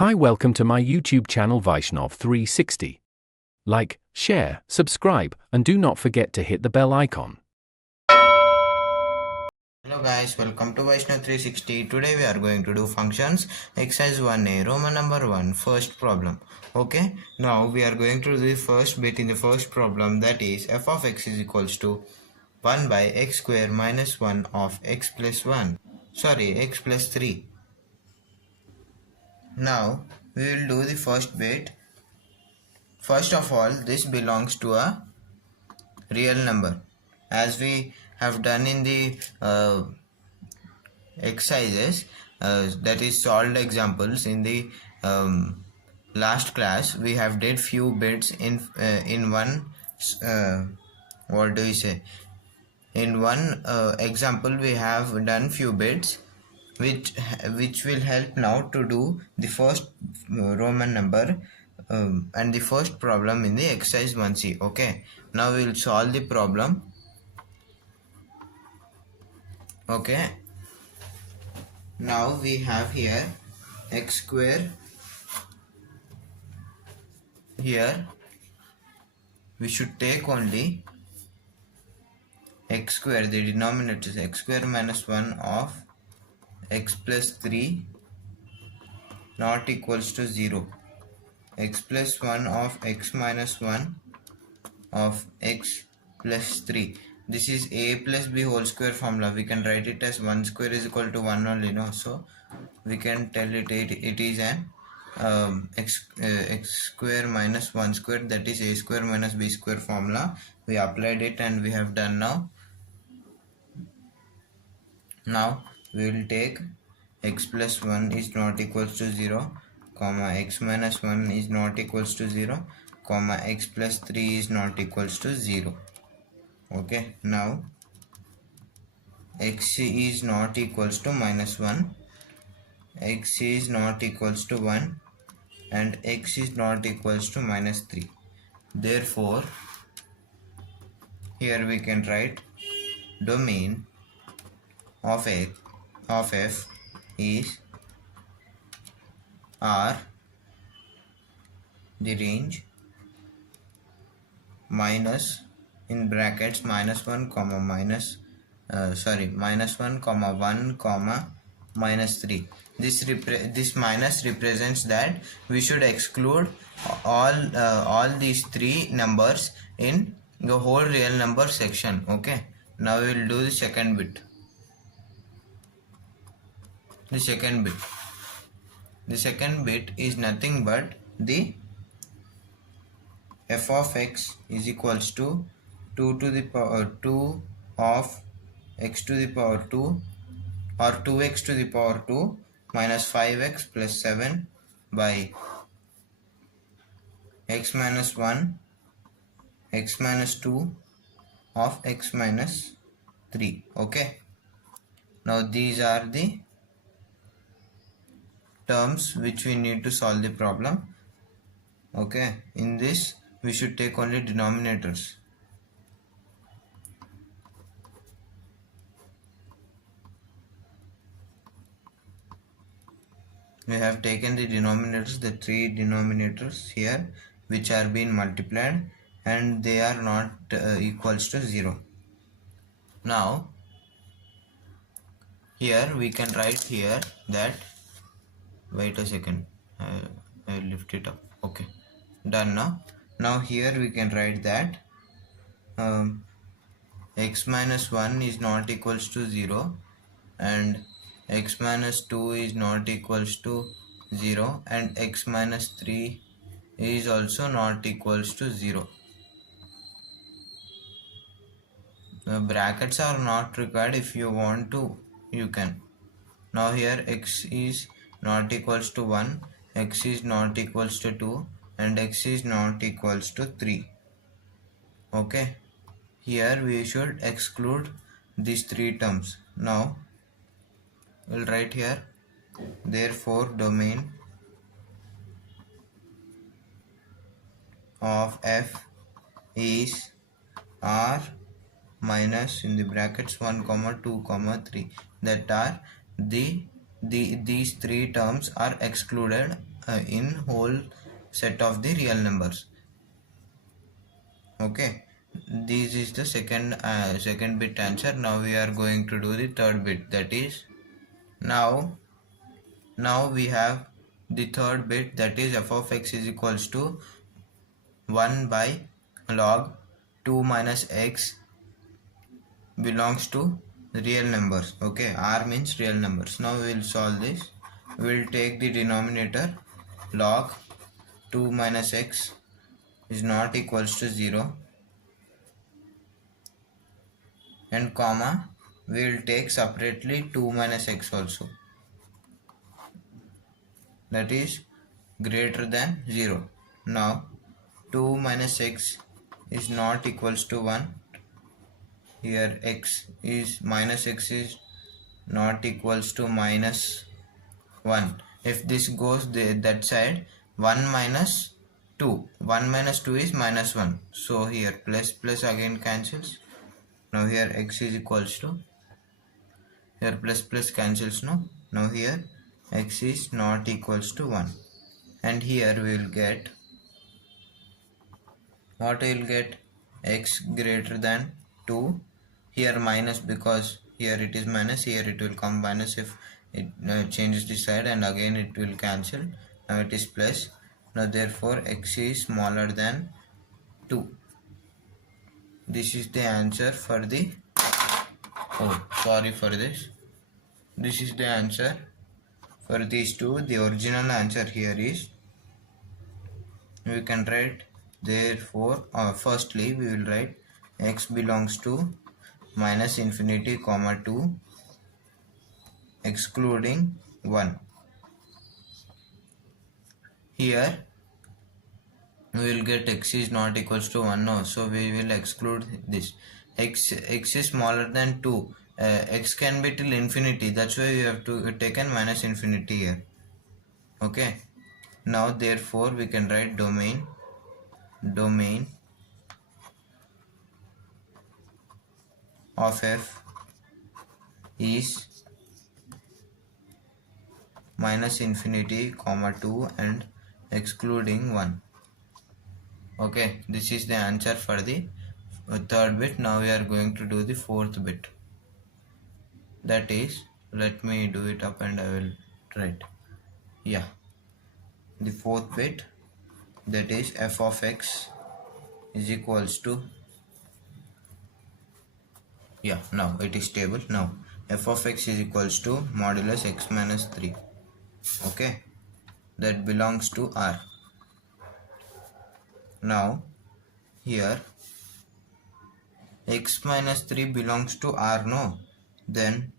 Hi, welcome to my YouTube channel Vaishnav 360. Like, share, subscribe, and do not forget to hit the bell icon. Hello guys, welcome to Vaishnav 360. Today we are going to do functions exercise 1a Roman number 1 first problem. Okay, now we are going to do the first bit in the first problem, that is f of x is equals to 1 by x square minus 1 of x plus 3. Now we will do the first bit. First of all, this belongs to a real number, as we have done in the exercises, that is solved examples in the last class. We have did few bits in one uh, what do you say in one example. We have done few bits which will help now to do the first Roman number and the first problem in the exercise 1c. Okay, now we will solve the problem. Okay, now we have here x square. Here we should take only x square, the denominator is x square minus 1 of x plus 3 not equals to 0. X plus 1 of x minus 1 of x plus 3. This is a plus b whole square formula. We can write it as 1 square is equal to 1 only, no? So we can tell it is an x square minus 1 square, that is a square minus b square formula. We applied it and we have done now. Now we will take x plus 1 is not equals to 0, comma x minus 1 is not equals to 0, comma x plus 3 is not equals to 0. Okay, now x is not equals to minus 1, x is not equals to 1, and x is not equals to minus 3. Therefore, here we can write domain of f is R, the range minus in brackets minus 1 comma minus minus 1 comma 1 comma minus 3. This minus represents that we should exclude all these three numbers in the whole real number section. Okay, now we will do the second bit. The second bit is nothing but the f of x is equals to 2 to the power 2 of x to the power 2 or 2x to the power 2 minus 5x plus 7 by x minus 1 x minus 2 of x minus 3. Okay, now these are the terms which we need to solve the problem. Okay, in this we should take only denominators. We have taken the denominators, the three denominators here, which are being multiplied and they are not equals to 0. Now here we can write here that, wait a second, I will lift it up. Okay, done. Now here we can write that x minus 1 is not equals to 0 and x minus 2 is not equals to 0 and x minus 3 is also not equals to 0. Brackets are not required. If you want to, you can. Now here x is not equals to 1, x is not equals to 2 and x is not equals to 3. Okay, here we should exclude these three terms. Now we'll write here, therefore domain of f is R minus in the brackets 1 comma 2 comma 3, that are these three terms are excluded in whole set of the real numbers. Okay, this is the second bit answer. Now we are going to do the third bit, that is now we have the third bit, that is f of x is equals to 1 by log 2 minus x belongs to real numbers. Okay, r means real numbers. Now we will solve this. We will take the denominator, log 2 minus x is not equals to 0, and comma we will take separately 2 minus x also, that is greater than 0. Now 2 minus x is not equals to 1. Here x is not equals to minus 1. If this goes that side, 1 minus 2. 1 minus 2 is minus 1. So here plus plus again cancels. Now here x is equals to, here plus plus cancels no. Now here x is not equals to 1. And here we will get, what we will get, x greater than 2. Here minus, because here it is minus, here it will come minus if it changes the side, and again it will cancel. Now it is plus. Now therefore x is smaller than 2. This is the answer for the, oh sorry for this, this is the answer for these two. The original answer here is, we can write, therefore firstly we will write x belongs to minus infinity comma 2 excluding 1. Here we will get x is not equals to 1 now, so we will exclude this. X is smaller than 2. X can be till infinity, that's why we have to taken minus infinity here. Okay, now therefore we can write domain of f is minus infinity comma 2 and excluding 1. Okay, this is the answer for the third bit. Now we are going to do the fourth bit, that is, let me do it up and I will write. Yeah, the fourth bit, that is f of x is equals to, yeah, now it is stable. Now f of x is equals to modulus x minus 3. Okay, that belongs to R. Now here x minus 3 belongs to R, no? Then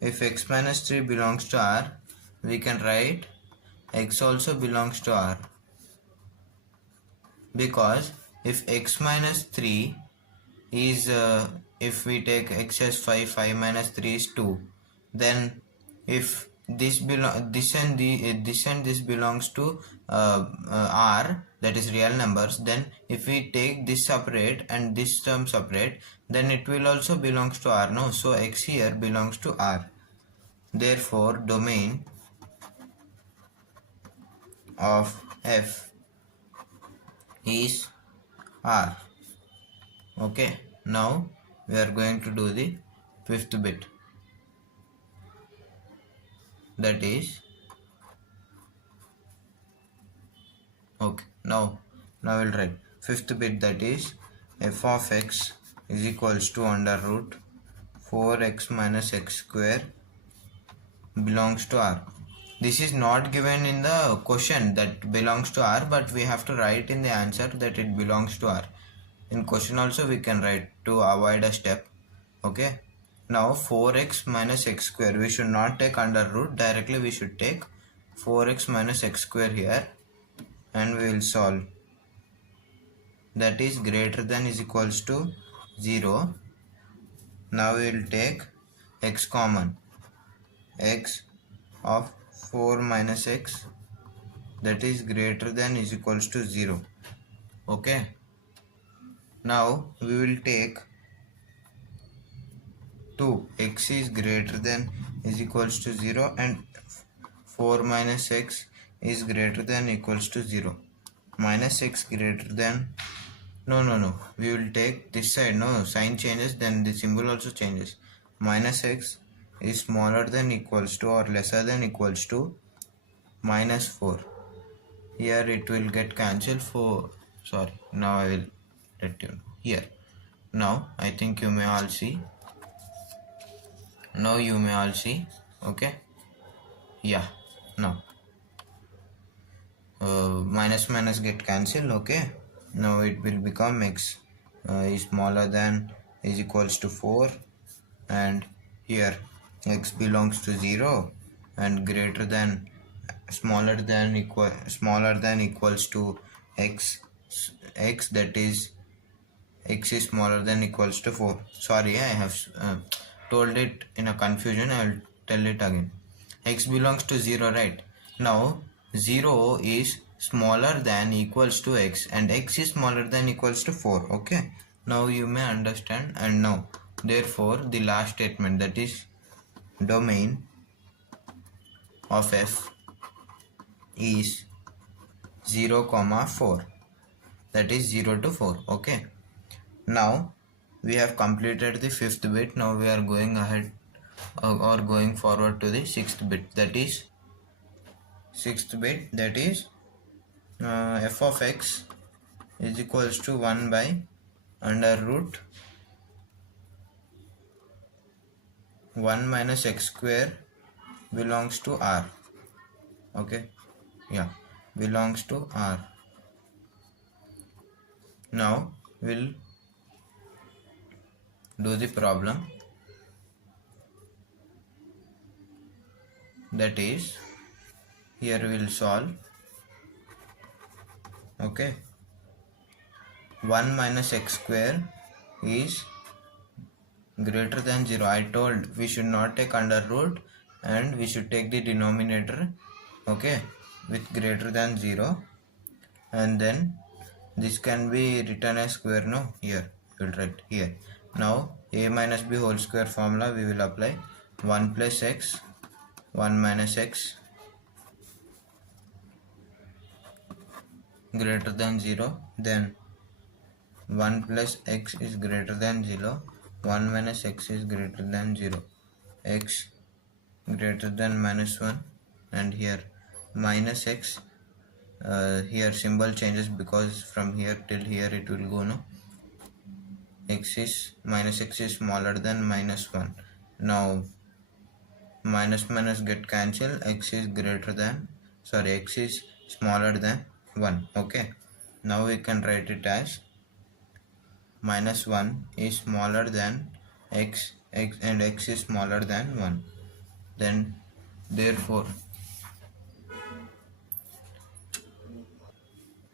if x minus 3 belongs to R, we can write x also belongs to R, because if x minus 3 is, if we take x as 5, 5 minus 3 is 2, then if this and this belongs to R, that is real numbers, then if we take this separate and this term separate, then it will also belongs to R, no? So x here belongs to R. Therefore domain of f is R. Okay, now we are going to do the fifth bit, that is, okay, now we'll write fifth bit, that is f of x is equals to under root 4x minus x square belongs to R. This is not given in the question that belongs to R, but we have to write in the answer that it belongs to R. In question also we can write to avoid a step. Okay, now 4x minus x square, we should not take under root, directly we should take 4x minus x square here, and we will solve. That is greater than is equals to 0. Now we will take x common, x of 4 minus x, that is greater than is equals to 0. Okay, now we will take 2, x is greater than is equals to 0, and 4 minus x is greater than equals to 0. Minus x greater than, no, we will take this side. No, sign changes, then the symbol also changes. Minus x is smaller than equals to or lesser than equals to minus 4. Here it will get cancelled for, sorry, now I will let you know. Here, now I think you may all see. Now you may all see. Okay, yeah. Now minus minus get cancelled. Okay, now it will become x is smaller than is equals to 4, and here x belongs to 0 and greater than smaller than equals to x, that is x is smaller than equals to 4. Sorry, I have told it in a confusion. I will tell it again. X belongs to 0, right? Now 0 is smaller than equals to x and x is smaller than equals to 4. Okay, now you may understand. And now therefore the last statement, that is domain of f is 0 comma 4, that is 0 to 4. Okay, now we have completed the fifth bit. Now we are going ahead or going forward to the sixth bit, that is f of x is equals to 1 by under root 1 minus x square belongs to r. Okay, yeah, belongs to r. Now we'll do the problem, that is here we will solve. Okay, 1 minus x square is greater than 0. I told we should not take under root and we should take the denominator, okay, with greater than 0, and then this can be written as square. No, here we will write here. Now a minus b whole square formula we will apply. 1 plus x 1 minus x greater than 0, then 1 plus x is greater than 0, 1 minus x is greater than 0, x greater than minus 1, and here minus x, here symbol changes because from here till here it will go. No, minus x is smaller than minus 1. Now minus minus get cancelled, x is smaller than 1. Okay, now we can write it as minus 1 is smaller than x and x is smaller than 1. Then therefore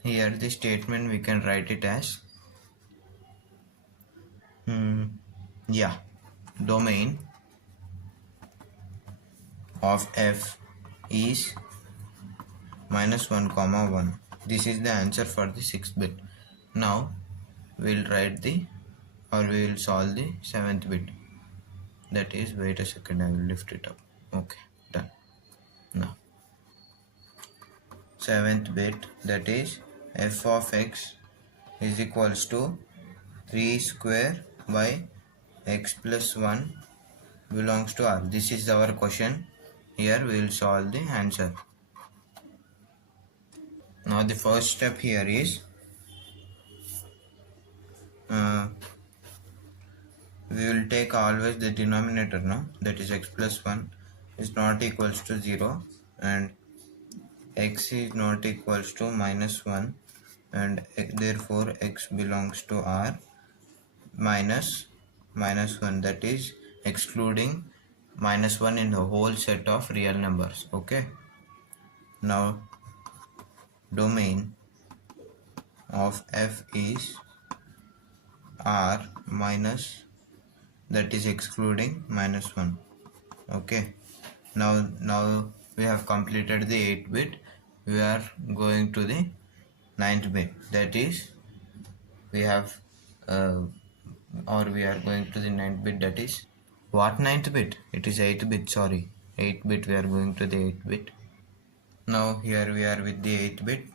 here the statement we can write it as domain of f is minus 1 comma 1. This is the answer for the sixth bit. Now we'll write we will solve the seventh bit, that is, wait a second, I will lift it up. Okay, done. Now seventh bit, that is f of x is equals to 3 square by x plus 1 belongs to r. This is our question. Here we will solve the answer. Now the first step here is we will take always the denominator, no, that is x plus 1 is not equals to 0 and x is not equals to minus 1, and therefore x belongs to r minus 1, that is excluding minus 1 in the whole set of real numbers. Okay, now domain of f is r minus, that is excluding minus 1. Okay, now we have completed the 8th bit. We are going to the 9th bit, that is we are going to the 9th bit, that is what 9th bit? It is 8th bit, sorry, 8th bit. We are going to the 8th bit. Now here we are with the 8th bit,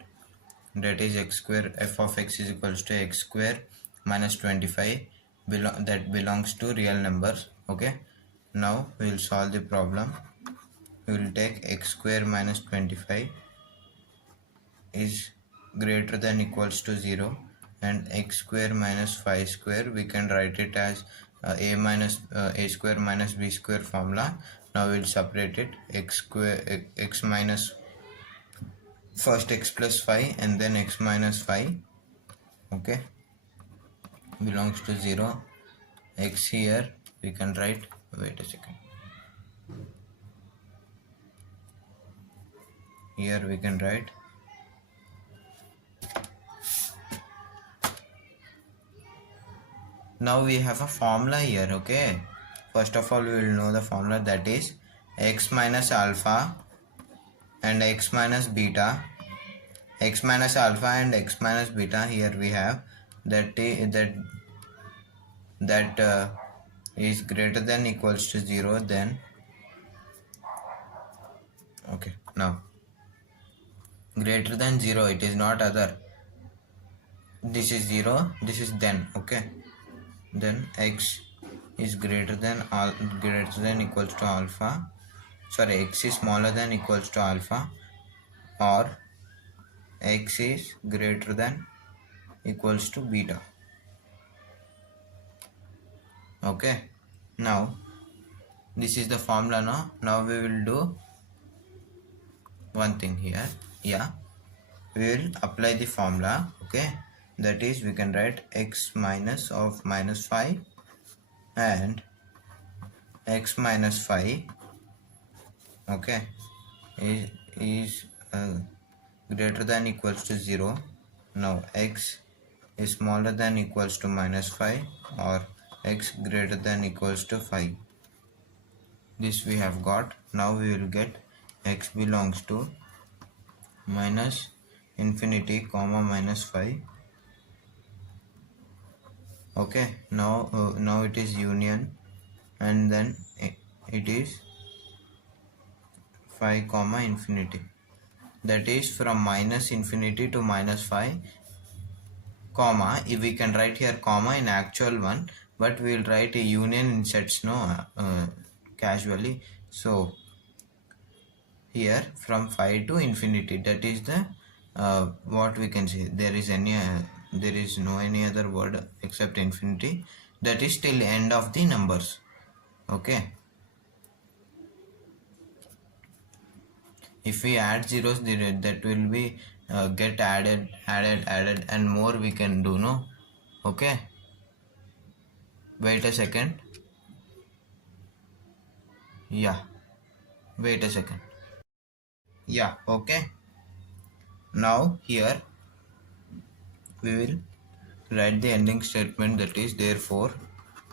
that is x square, f of x is equals to x square minus 25, that belongs to real numbers. Okay, now we will solve the problem. We will take x square minus 25 is greater than equals to 0, and x square minus 5 square we can write it as a square minus b square formula. Now we will separate it. X square, x minus, first x plus 5 and then x minus 5, okay, belongs to 0. X here we can write, wait a second, here we can write now we have a formula here. Okay, first of all we will know the formula, that is x minus alpha and x minus beta. X minus alpha and x minus beta, here we have that is greater than equals to 0, then okay, now greater than 0, it is not other, this is 0, this is then, okay, then x is greater than equals to alpha, sorry, x is smaller than equals to alpha, or x is greater than equals to beta. Okay, now this is the formula. Now we will do one thing here. Yeah, we will apply the formula. Okay, that is we can write x minus of minus 5 and x minus 5, okay, is greater than equals to 0. Now x is smaller than equals to minus 5, or x greater than equals to 5. This we have got. Now we will get x belongs to minus infinity comma minus 5. Okay, now it is union, and then it is 5 comma infinity, that is from minus infinity to minus 5, comma, if we can write here comma in actual one, but we will write a union in sets casually. So here from 5 to infinity, that is the what we can say, there is no any other word except infinity, that is till end of the numbers. Okay, if we add zeros, that will be get added, and more we can do. Okay, wait a second. Yeah, wait a second. Yeah, okay, now here we will write the ending statement, that is therefore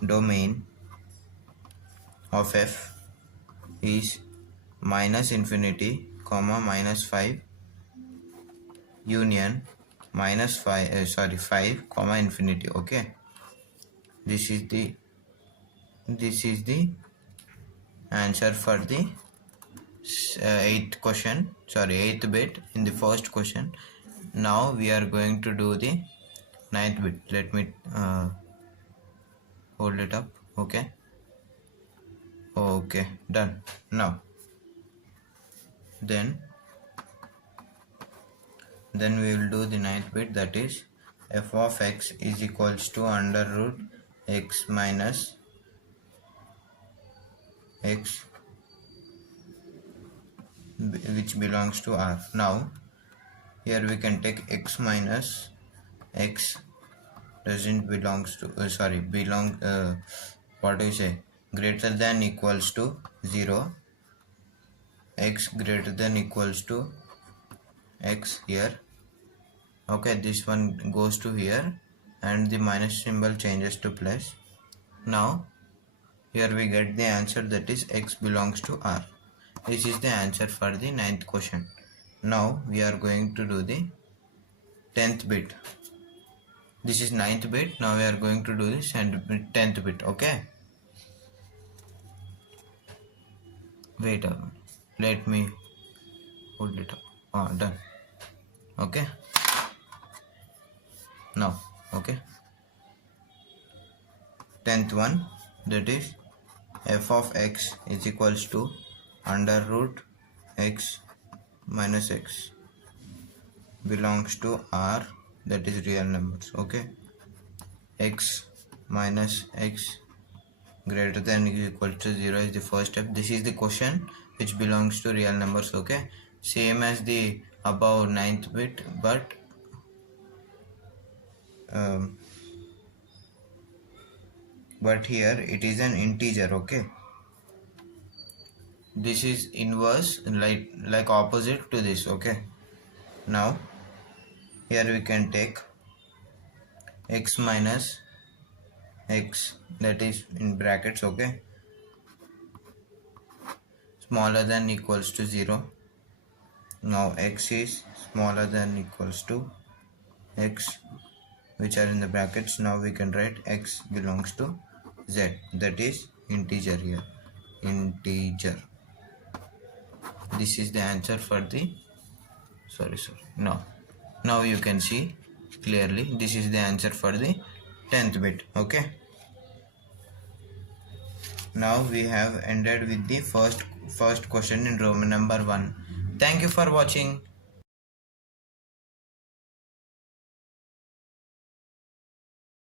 domain of f is minus infinity comma minus 5 union minus 5 comma infinity. Okay, this is the answer for the 8th bit in the first question. Now we are going to do the 9th bit. Let me hold it up. Okay, done. Now then we will do the 9th bit, that is f of x is equals to under root x minus x, which belongs to R. Now here we can take x minus x doesn't belongs to what do you say, greater than equals to 0, x greater than equals to x here. Okay, this one goes to here and the minus symbol changes to plus. Now here we get the answer, that is x belongs to R. This is the answer for the 9th question. Now we are going to do the 10th bit. This is 9th bit. Now we are going to do this and 10th bit. Okay, wait a minute, let me hold it up. Done. Okay, now, okay, 10th one, that is f of x is equals to under root x minus x belongs to R, that is real numbers. Okay, x minus x greater than or equal to 0 is the first step. This is the question which belongs to real numbers. Okay, same as the above ninth bit, um, but here it is an integer. Okay, this is inverse, like opposite to this. Okay, now here we can take x minus x, that is in brackets. Okay, smaller than equals to 0. Now x is smaller than equals to x, which are in the brackets. Now we can write x belongs to z, that is integer here, integer. This is the answer for the sorry now you can see clearly this is the answer for the 10th bit. Okay, now we have ended with the first question in Roman number 1. Thank you for watching.